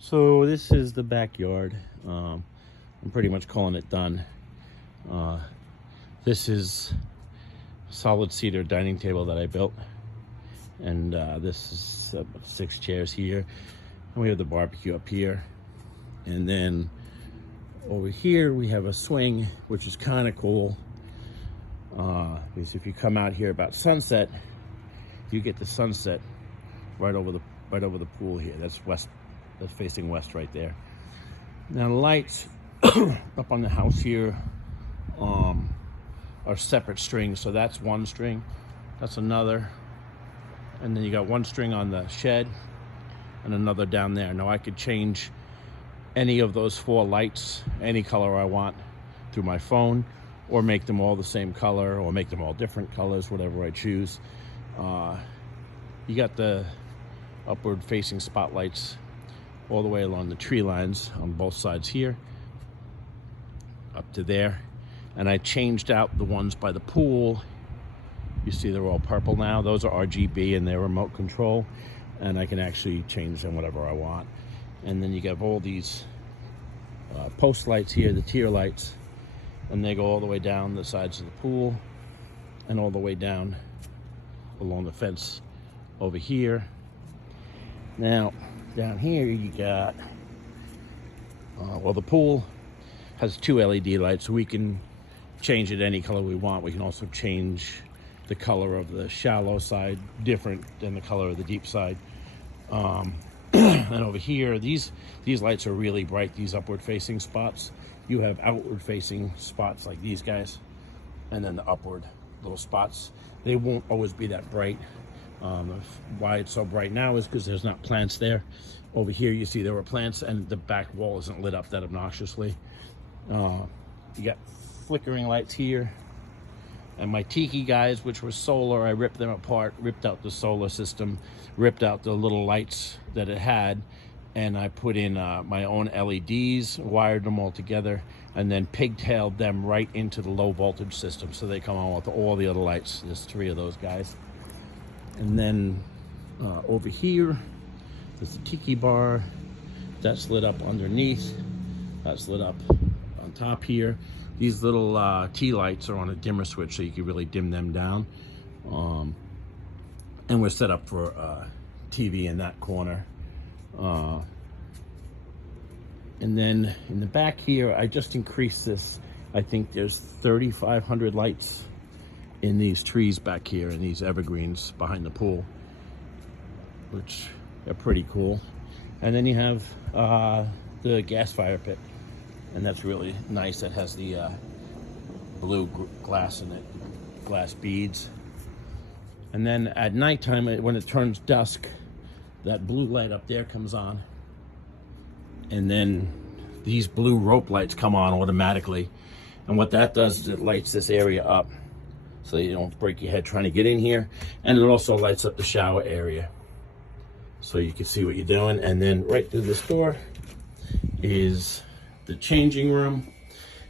So this is the backyard. I'm pretty much calling it done. This is a solid cedar dining table that I built, and this is 6 chairs here, and we have the barbecue up here, and then over here we have a swing, which is kind of cool, because if you come out here about sunset, you get the sunset right over the pool here. That's west. That's facing west right there. Now the lights up on the house here are separate strings. So that's one string, that's another, and then you got one string on the shed and another down there. Now I could change any of those 4 lights any color I want through my phone, or make them all the same color, or make them all different colors, whatever I choose. You got the upward facing spotlights all the way along the tree lines on both sides here up to there, and I changed out the ones by the pool. You see they're all purple now. Those are RGB and they're remote control, and I can actually change them whatever I want. And then you got all these post lights here, the tier lights, and they go all the way down the sides of the pool and all the way down along the fence over here. Now down here you got well, the pool has 2 LED lights, so we can change it any color we want. We can also change the color of the shallow side different than the color of the deep side. And over here, these lights are really bright, these upward facing spots. You have outward facing spots like these guys, and then the upward little spots. They won't always be that bright. Why it's so bright now is because there's not plants there. Over here you see there were plants, and the back wall isn't lit up that obnoxiously. You got flickering lights here, and my tiki guys, which were solar, I ripped them apart, ripped out the solar system, ripped out the little lights that it had, and I put in my own LEDs, wired them all together, and then pigtailed them right into the low voltage system, so they come on with all the other lights. There's 3 of those guys. And then over here, there's the tiki bar. That's lit up underneath. That's lit up on top here. These little tea lights are on a dimmer switch, so you can really dim them down. And we're set up for TV in that corner. And then in the back here, I just increased this. I think there's 3,500 lights in these trees back here, in these evergreens behind the pool, which are pretty cool. And then you have the gas fire pit, and that's really nice. That has the blue glass in it, glass beads. And then at nighttime, when it turns dusk, that blue light up there comes on, and then these blue rope lights come on automatically. And what that does is it lights this area up, so you don't break your head trying to get in here. And it also lights up the shower area, so you can see what you're doing. And then right through this door is the changing room.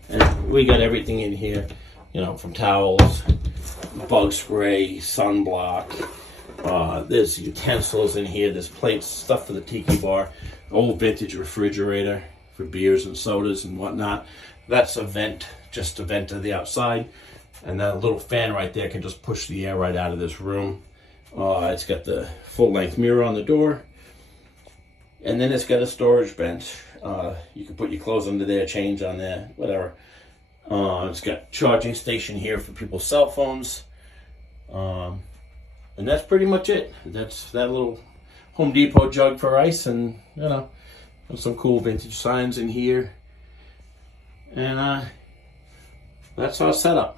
And we got everything in here, you know, from towels, bug spray, sunblock. There's utensils in here, there's plates, stuff for the tiki bar, old vintage refrigerator for beers and sodas and whatnot. That's a vent, just a vent to the outside. And that little fan right there can just push the air right out of this room. It's got the full-length mirror on the door. And then it's got a storage bench. You can put your clothes under there, change on there, whatever. It's got charging station here for people's cell phones. And that's pretty much it. That's that little Home Depot jug for ice, and you know, some cool vintage signs in here. And that's our setup.